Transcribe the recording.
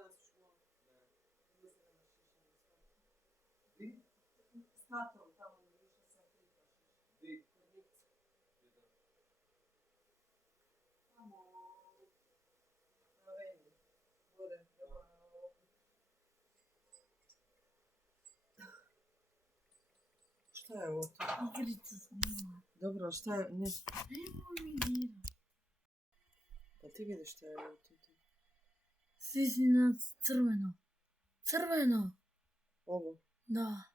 danas u školu. Mislim da imaš šišanje s tatom. S tatom, tamo mi išla sam pripa šišanje. Kod Nikca. Tamo, na Veni, gore prema Šta je ovo? Igrica sam imala. Dobro, šta je? Ne. Nemoj mi dirat. Pa ti vidiš šta je ovo? Stisni na crveno. Crveno! Ovo? Da.